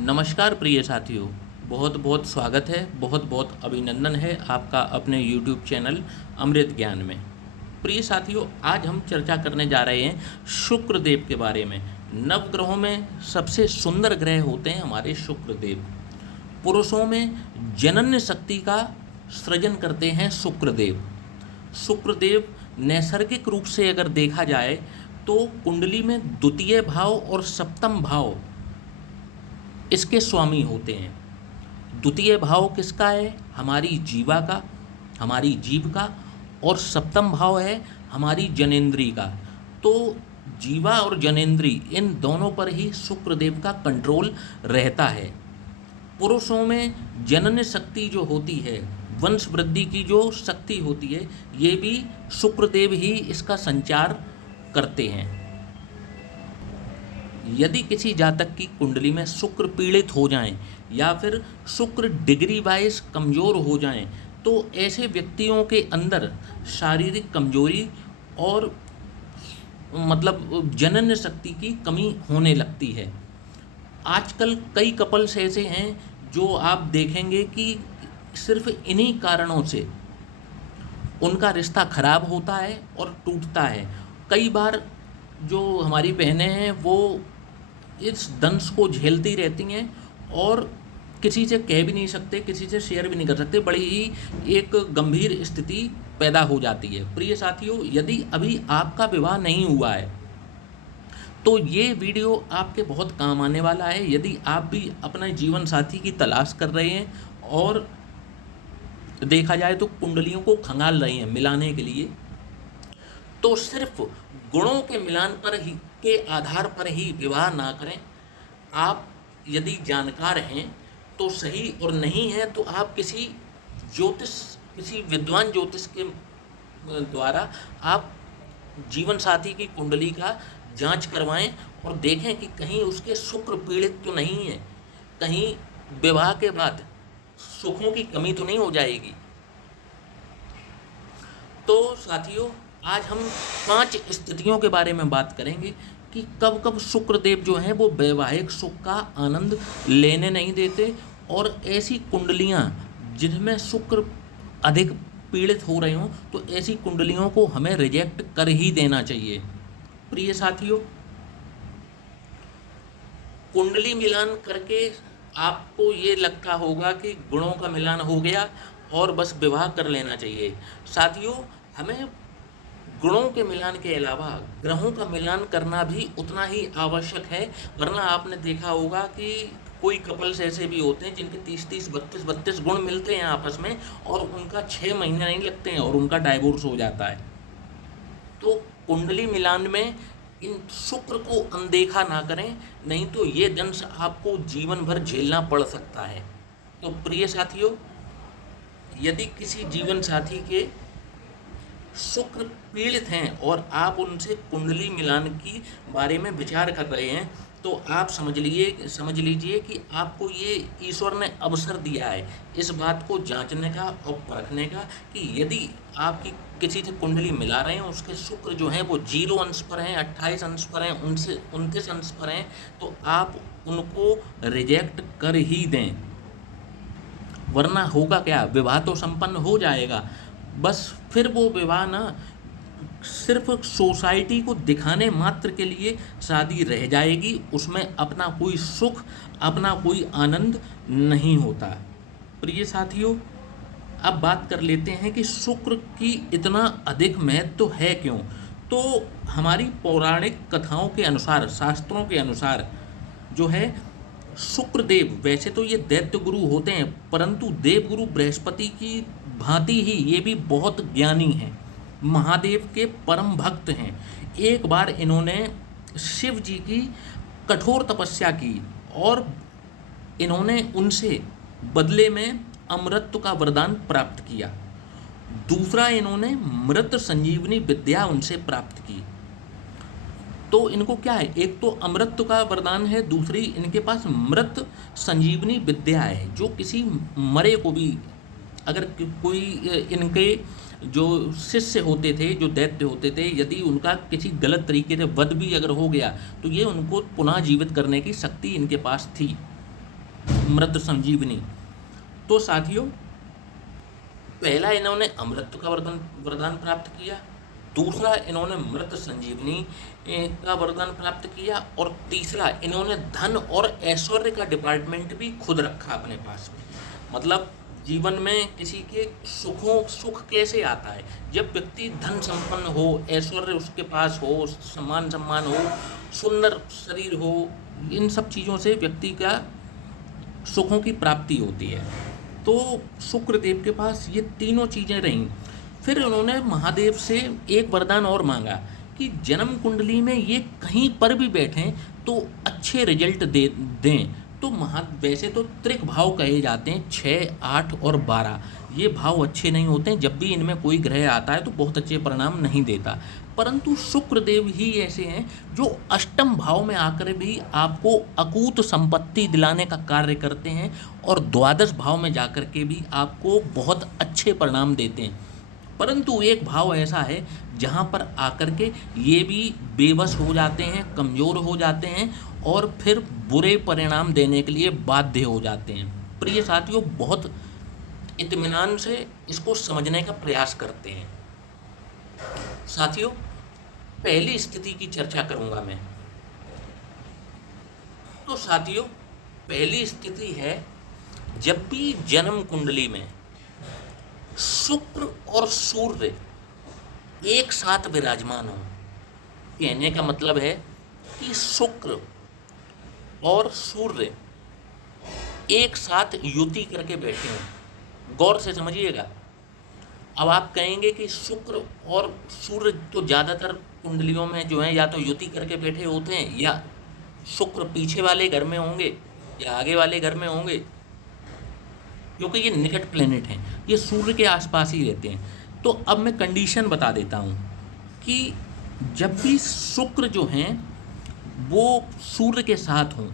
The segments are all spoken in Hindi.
नमस्कार प्रिय साथियों, बहुत बहुत स्वागत है, बहुत बहुत अभिनंदन है आपका अपने YouTube चैनल अमृत ज्ञान में। प्रिय साथियों, आज हम चर्चा करने जा रहे हैं शुक्र देव के बारे में। नवग्रहों में सबसे सुंदर ग्रह होते हैं हमारे शुक्र देव। पुरुषों में जनन्य शक्ति का सृजन करते हैं शुक्र देव। शुक्र देव नैसर्गिक रूप से अगर देखा जाए तो कुंडली में द्वितीय भाव और सप्तम भाव इसके स्वामी होते हैं। द्वितीय भाव किसका है? हमारी जीवा का, हमारी जीभ का, और सप्तम भाव है हमारी जनेंद्री का। तो जीवा और जनेंद्री इन दोनों पर ही शुक्रदेव का कंट्रोल रहता है। पुरुषों में जनन शक्ति जो होती है, वंश वृद्धि की जो शक्ति होती है, ये भी शुक्रदेव ही इसका संचार करते हैं। यदि किसी जातक की कुंडली में शुक्र पीड़ित हो जाएं या फिर शुक्र डिग्री वाइज कमज़ोर हो जाएं, तो ऐसे व्यक्तियों के अंदर शारीरिक कमजोरी और जनन शक्ति की कमी होने लगती है। आजकल कई कपल्स ऐसे हैं जो आप देखेंगे कि सिर्फ इन्हीं कारणों से उनका रिश्ता खराब होता है और टूटता है। कई बार जो हमारी बहनें हैं वो इस दंश को झेलती रहती हैं और किसी से कह भी नहीं सकते, किसी से शेयर भी नहीं कर सकते। बड़ी ही एक गंभीर स्थिति पैदा हो जाती है। प्रिय साथियों, यदि अभी आपका विवाह नहीं हुआ है तो ये वीडियो आपके बहुत काम आने वाला है। यदि आप भी अपने जीवन साथी की तलाश कर रहे हैं और देखा जाए तो कुंडलियों को खंगाल रहे हैं मिलाने के लिए, तो सिर्फ गुणों के मिलान पर ही के आधार पर ही विवाह ना करें। आप यदि जानकार हैं तो सही, और नहीं है तो आप किसी विद्वान ज्योतिष के द्वारा आप जीवन साथी की कुंडली का जांच करवाएं और देखें कि कहीं उसके शुक्र पीड़ित तो नहीं है, कहीं विवाह के बाद सुखों की कमी तो नहीं हो जाएगी। तो साथियों, आज हम 5 स्थितियों के बारे में बात करेंगे कि कब कब शुक्रदेव जो हैं वो वैवाहिक सुख का आनंद लेने नहीं देते, और ऐसी कुंडलियां जिनमें शुक्र अधिक पीड़ित हो रहे हों तो ऐसी कुंडलियों को हमें रिजेक्ट कर ही देना चाहिए। प्रिय साथियों, कुंडली मिलान करके आपको ये लगता होगा कि गुणों का मिलान हो गया और बस विवाह कर लेना चाहिए। साथियों, हमें गुणों के मिलान के अलावा ग्रहों का मिलान करना भी उतना ही आवश्यक है। वरना आपने देखा होगा कि कोई कपल्स ऐसे भी होते हैं जिनके 30-30, 32-32 गुण मिलते हैं आपस में और उनका 6 महीने नहीं लगते हैं और उनका डाइवोर्स हो जाता है। तो कुंडली मिलान में इन शुक्र को अनदेखा ना करें, नहीं तो ये दंश आपको जीवन भर झेलना पड़ सकता है। तो प्रिय साथियों, यदि किसी जीवन साथी के शुक्र पीड़ित हैं और आप उनसे कुंडली मिलान की बारे में विचार कर रहे हैं, तो आप समझ लीजिए कि आपको ये ईश्वर ने अवसर दिया है इस बात को जांचने का और परखने का कि यदि आपकी किसी से कुंडली मिला रहे हैं, उसके शुक्र जो हैं वो 0 अंश पर हैं, 28 अंश पर हैं, उनसे 29 अंश पर हैं, तो आप उनको रिजेक्ट कर ही दें। वरना होगा क्या, विवाह तो संपन्न हो जाएगा, बस फिर वो विवाह ना सिर्फ सोसाइटी को दिखाने मात्र के लिए शादी रह जाएगी, उसमें अपना कोई सुख, अपना कोई आनंद नहीं होता। प्रिय साथियों, अब बात कर लेते हैं कि शुक्र की इतना अधिक महत्व है क्यों। तो हमारी पौराणिक कथाओं के अनुसार, शास्त्रों के अनुसार जो है, शुक्रदेव वैसे तो ये दैत्य गुरु होते हैं, परंतु देवगुरु बृहस्पति की भांति ही ये भी बहुत ज्ञानी हैं, महादेव के परम भक्त हैं। एक बार इन्होंने शिव जी की कठोर तपस्या की और इन्होंने उनसे बदले में अमृत का वरदान प्राप्त किया। दूसरा, इन्होंने मृत संजीवनी विद्या उनसे प्राप्त की। तो इनको क्या है, एक तो अमृत का वरदान है, दूसरी इनके पास मृत संजीवनी विद्या है, जो किसी मरे को भी, अगर कोई इनके जो शिष्य होते थे, जो दैत्य होते थे, यदि उनका किसी गलत तरीके से वध भी अगर हो गया तो ये उनको पुनः जीवित करने की शक्ति इनके पास थी। मृत संजीवनी। तो साथियों, पहला इन्होंने अमृत का वरदान प्राप्त किया, दूसरा इन्होंने मृत संजीवनी का वरदान प्राप्त किया, और तीसरा इन्होंने धन और ऐश्वर्य का डिपार्टमेंट भी खुद रखा अपने पास में। मतलब जीवन में किसी के सुख कैसे आता है? जब व्यक्ति धन संपन्न हो, ऐश्वर्य उसके पास हो, सम्मान हो, सुंदर शरीर हो, इन सब चीज़ों से व्यक्ति का सुखों की प्राप्ति होती है। तो शुक्रदेव के पास ये तीनों चीज़ें रहीं। फिर उन्होंने महादेव से एक वरदान और मांगा कि जन्म कुंडली में ये कहीं पर भी बैठें तो अच्छे रिजल्ट दें। तो वैसे तो त्रिक भाव कहे जाते हैं, 6, 8 और 12, ये भाव अच्छे नहीं होते हैं। जब भी इनमें कोई ग्रह आता है तो बहुत अच्छे परिणाम नहीं देता, परंतु शुक्रदेव ही ऐसे हैं जो अष्टम भाव में आकर भी आपको अकूत संपत्ति दिलाने का कार्य करते हैं, और द्वादश भाव में जाकर के भी आपको बहुत अच्छे परिणाम देते हैं। परंतु एक भाव ऐसा है जहाँ पर आकर के ये भी बेबस हो जाते हैं, कमज़ोर हो जाते हैं, और फिर बुरे परिणाम देने के लिए बाध्य हो जाते हैं। प्रिय साथियों, बहुत इत्मीनान से इसको समझने का प्रयास करते हैं। साथियों, पहली स्थिति की चर्चा करूंगा मैं। तो साथियों, पहली स्थिति है जब भी जन्म कुंडली में शुक्र और सूर्य एक साथ विराजमान हो। कहने का मतलब है कि शुक्र और सूर्य एक साथ युति करके बैठे हों। गौर से समझिएगा। अब आप कहेंगे कि शुक्र और सूर्य तो ज़्यादातर कुंडलियों में जो है या तो युति करके बैठे होते हैं, या शुक्र पीछे वाले घर में होंगे या आगे वाले घर में होंगे, क्योंकि ये निकट प्लेनेट हैं, ये सूर्य के आसपास ही रहते हैं। तो अब मैं कंडीशन बता देता हूँ कि जब भी शुक्र जो हैं वो सूर्य के साथ हों,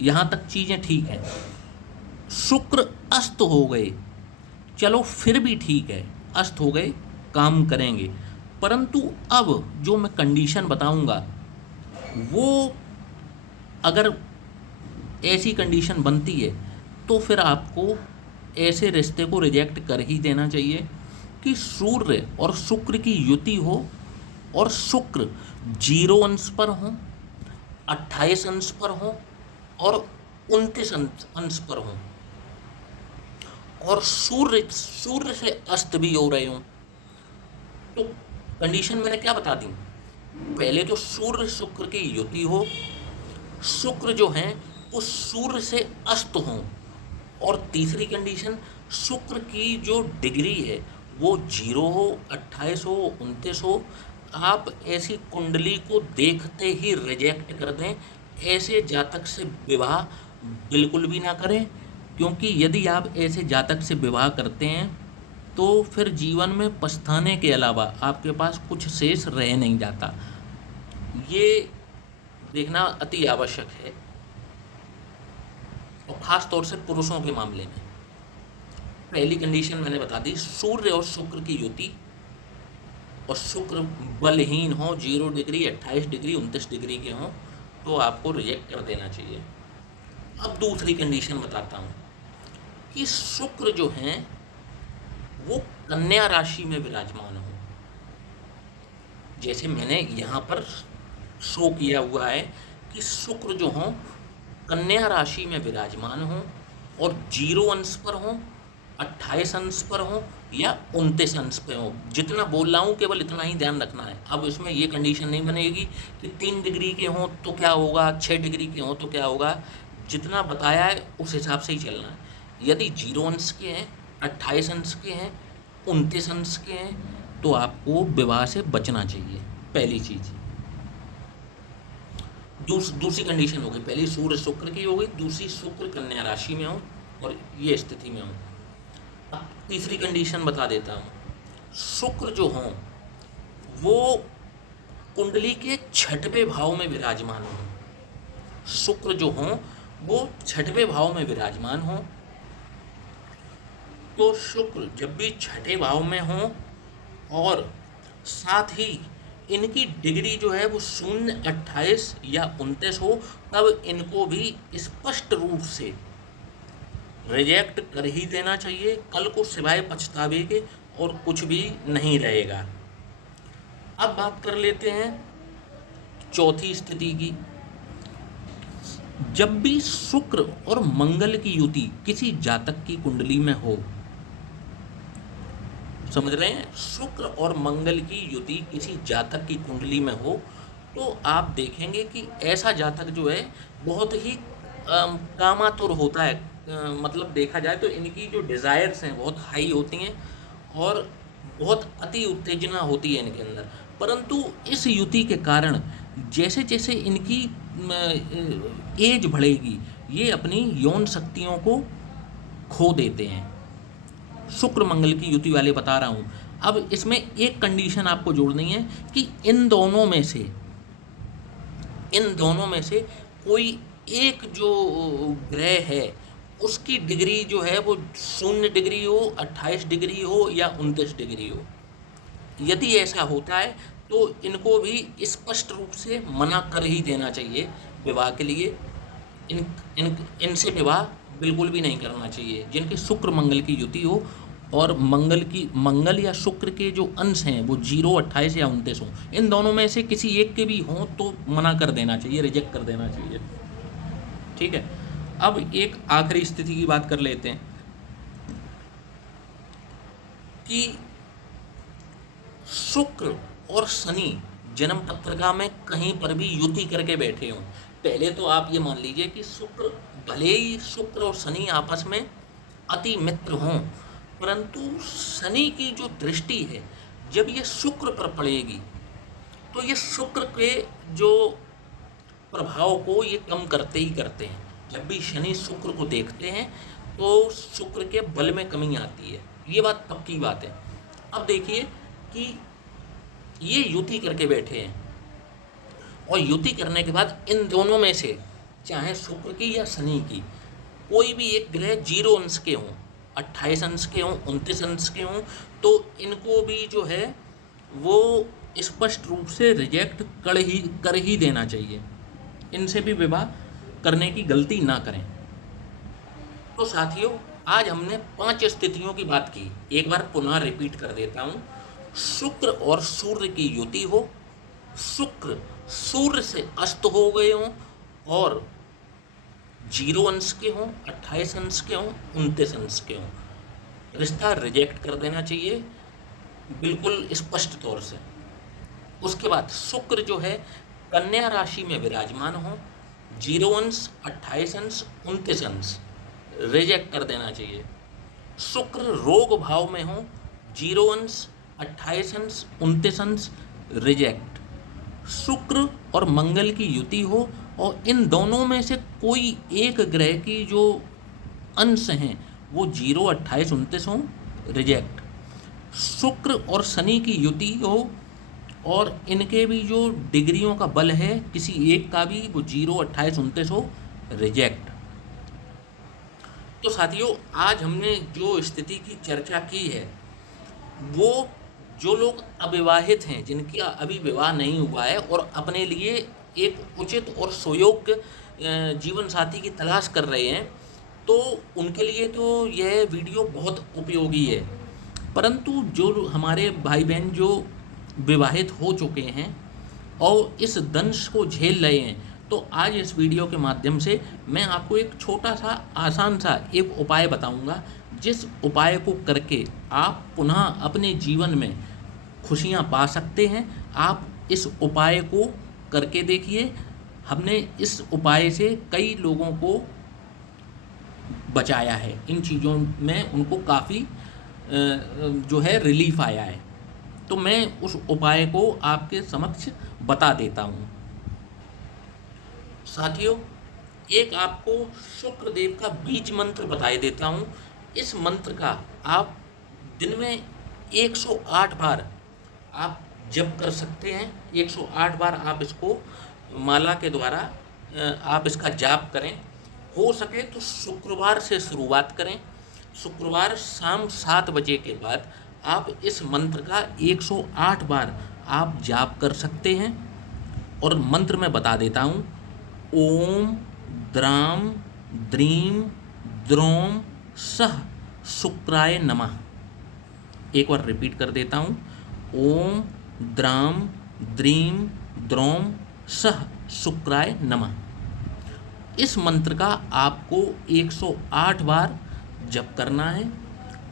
यहाँ तक चीज़ें ठीक हैं। शुक्र अस्त हो गए, चलो फिर भी ठीक है, अस्त हो गए, काम करेंगे। परंतु अब जो मैं कंडीशन बताऊंगा वो अगर ऐसी कंडीशन बनती है तो फिर आपको ऐसे रिश्ते को रिजेक्ट कर ही देना चाहिए कि सूर्य और शुक्र की युति हो, और शुक्र 0 अंश पर हो, 28 अंश पर हो, और 29 अंश पर हो, और सूर्य से अस्त भी हो रहे हों। तो कंडीशन मैंने क्या बता दी? पहले तो सूर्य शुक्र की युति हो, शुक्र जो हैं वो सूर्य से अस्त हों, और तीसरी कंडीशन शुक्र की जो डिग्री है वो 0 हो, 28 हो, 29 हो। आप ऐसी कुंडली को देखते ही रिजेक्ट कर दें। ऐसे जातक से विवाह बिल्कुल भी ना करें, क्योंकि यदि आप ऐसे जातक से विवाह करते हैं तो फिर जीवन में पछताने के अलावा आपके पास कुछ शेष रह नहीं जाता। ये देखना अति आवश्यक है, और ख़ास तौर से पुरुषों के मामले में। पहली कंडीशन मैंने बता दी, सूर्य और शुक्र की युति, और शुक्र बलहीन हो, 0 डिग्री, 28 डिग्री, 29 डिग्री के हों, तो आपको रिजेक्ट कर देना चाहिए। अब दूसरी कंडीशन बताता हूँ कि शुक्र जो हैं वो कन्या राशि में विराजमान हो। जैसे मैंने यहाँ पर शो किया हुआ है कि शुक्र जो हों कन्या राशि में विराजमान हों, और 0 अंश पर हों, 28 अंश पर हों, या 29 अंश पर हों। जितना बोल रहा हूँ केवल इतना ही ध्यान रखना है। अब इसमें ये कंडीशन नहीं बनेगी कि 3 डिग्री के हों तो क्या होगा, 6 डिग्री के हों तो क्या होगा। जितना बताया है उस हिसाब से ही चलना है। यदि 0 अंश के हैं, 28 अंश के हैं, 29 अंश के हैं, तो आपको विवाह से बचना चाहिए। पहली चीज़। दूसरी कंडीशन हो गई, पहली सूर्य शुक्र की हो गई, दूसरी शुक्र कन्या राशि में हो और ये स्थिति में हो। अब तीसरी कंडीशन बता देता हूँ। शुक्र जो हों वो कुंडली के 6वें भाव में विराजमान हो। शुक्र जो हों वो 6वें भाव में विराजमान हो। तो शुक्र जब भी 6ठे भाव में हो, और साथ ही इनकी डिग्री जो है वो 0, 28 या 29 हो, तब इनको भी स्पष्ट रूप से रिजेक्ट कर ही देना चाहिए, कल को सिवाय पछतावे के और कुछ भी नहीं रहेगा। अब बात कर लेते हैं चौथी स्थिति की। जब भी शुक्र और मंगल की युति किसी जातक की कुंडली में हो, समझ रहे हैं, शुक्र और मंगल की युति किसी जातक की कुंडली में हो, तो आप देखेंगे कि ऐसा जातक जो है बहुत ही कामातुर होता है। मतलब देखा जाए तो इनकी जो डिज़ायर्स हैं बहुत हाई होती हैं और बहुत अति उत्तेजना होती है इनके अंदर। परंतु इस युति के कारण जैसे जैसे इनकी एज बढ़ेगी, ये अपनी यौन शक्तियों को खो देते हैं। शुक्र मंगल की युति वाले बता रहा हूँ। अब इसमें एक कंडीशन आपको जोड़नी है कि इन दोनों में से कोई एक जो ग्रह है उसकी डिग्री जो है वो 0 डिग्री हो, 28 डिग्री हो या 29 डिग्री हो। यदि ऐसा होता है तो इनको भी स्पष्ट रूप से मना कर ही देना चाहिए विवाह के लिए। इनसे विवाह बिल्कुल भी नहीं करना चाहिए जिनके शुक्र मंगल की युति हो और मंगल या शुक्र के जो अंश हैं वो 0, 28 या 29 हों। इन दोनों में से किसी एक के भी हों तो मना कर देना चाहिए, रिजेक्ट कर देना चाहिए। ठीक है। अब एक आखिरी स्थिति की बात कर लेते हैं कि शुक्र और शनि जन्म पत्रिका में कहीं पर भी युति करके बैठे हों। पहले तो आप ये मान लीजिए कि भले ही शुक्र और शनि आपस में अति मित्र हों, परंतु शनि की जो दृष्टि है जब ये शुक्र पर पड़ेगी तो ये शुक्र के जो प्रभाव को ये कम करते ही करते हैं। जब भी शनि शुक्र को देखते हैं तो शुक्र के बल में कमी आती है, ये बात पक्की बात है। अब देखिए कि ये युति करके बैठे हैं और युति करने के बाद इन दोनों में से चाहे शुक्र की या शनि की कोई भी एक ग्रह 0 अंश के हों, 28 अंश के हों, 29 अंश के हों, तो इनको भी जो है वो स्पष्ट रूप से रिजेक्ट कर ही देना चाहिए। इनसे भी विवाह करने की गलती ना करें। तो साथियों, आज हमने 5 स्थितियों की बात की। एक बार पुनः रिपीट कर देता हूँ। शुक्र और सूर्य की युति हो, शुक्र सूर्य से अस्त हो गए हों और 0 अंश के हों, 28 अंश के हों, 29 अंश के हों, रिश्ता रिजेक्ट कर देना चाहिए बिल्कुल स्पष्ट तौर से। उसके बाद शुक्र जो है कन्या राशि में विराजमान हो, 0 अंश, 28 अंश, 29 अंश, रिजेक्ट कर देना चाहिए। शुक्र रोग भाव में हो, 0 अंश, 28 अंश, 29 अंश, रिजेक्ट। शुक्र और मंगल की युति हो और इन दोनों में से कोई एक ग्रह की जो अंश हैं वो 0, 28, 29 हो, रिजेक्ट। शुक्र और शनि की युति हो और इनके भी जो डिग्रियों का बल है किसी एक का भी वो 0, 28, 29 हो, रिजेक्ट। तो साथियों, आज हमने जो स्थिति की चर्चा की है वो जो लोग अविवाहित हैं, जिनका अभी विवाह नहीं हुआ है और अपने लिए एक उचित और सुयोग्य जीवन साथी की तलाश कर रहे हैं, तो उनके लिए तो यह वीडियो बहुत उपयोगी है। परंतु जो हमारे भाई बहन जो विवाहित हो चुके हैं और इस दंश को झेल रहे हैं, तो आज इस वीडियो के माध्यम से मैं आपको एक छोटा सा आसान सा एक उपाय बताऊंगा, जिस उपाय को करके आप पुनः अपने जीवन में खुशियां पा सकते हैं। आप इस उपाय को करके देखिए। हमने इस उपाय से कई लोगों को बचाया है, इन चीज़ों में उनको काफ़ी जो है रिलीफ आया है। तो मैं उस उपाय को आपके समक्ष बता देता हूँ। साथियों, एक आपको शुक्रदेव का बीज मंत्र बताए देता हूँ। इस मंत्र का आप दिन में 108 बार आप जप कर सकते हैं। 108 बार आप इसको माला के द्वारा आप इसका जाप करें। हो सके तो शुक्रवार से शुरुआत करें। शुक्रवार शाम 7 बजे के बाद आप इस मंत्र का 108 बार आप जाप कर सकते हैं। और मंत्र मैं बता देता हूँ। ओम द्राम द्रीम द्रोम सह शुक्राय नमः। एक बार रिपीट कर देता हूँ। ओम द्राम द्रीम द्रोम सह शुक्राय नमः। इस मंत्र का आपको 108 बार जप करना है।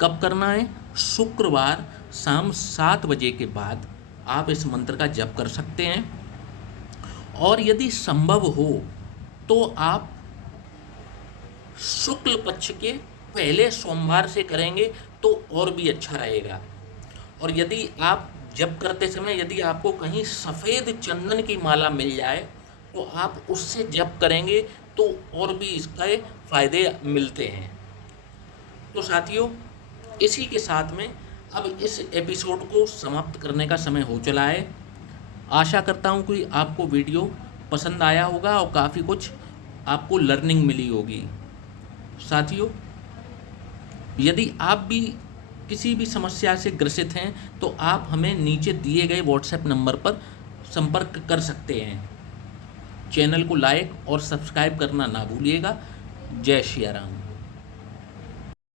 कब करना है? शुक्रवार शाम 7 बजे के बाद आप इस मंत्र का जप कर सकते हैं। और यदि संभव हो तो आप शुक्ल पक्ष के पहले सोमवार से करेंगे तो और भी अच्छा रहेगा। और यदि आप जप करते समय यदि आपको कहीं सफ़ेद चंदन की माला मिल जाए तो आप उससे जप करेंगे तो और भी इसके फ़ायदे मिलते हैं। तो साथियों, इसी के साथ में अब इस एपिसोड को समाप्त करने का समय हो चला है। आशा करता हूँ कि आपको वीडियो पसंद आया होगा और काफ़ी कुछ आपको लर्निंग मिली होगी। साथियों, यदि आप भी किसी भी समस्या से ग्रसित हैं तो आप हमें नीचे दिए गए व्हाट्सएप नंबर पर संपर्क कर सकते हैं। चैनल को लाइक और सब्सक्राइब करना ना भूलिएगा। जय श्री राम।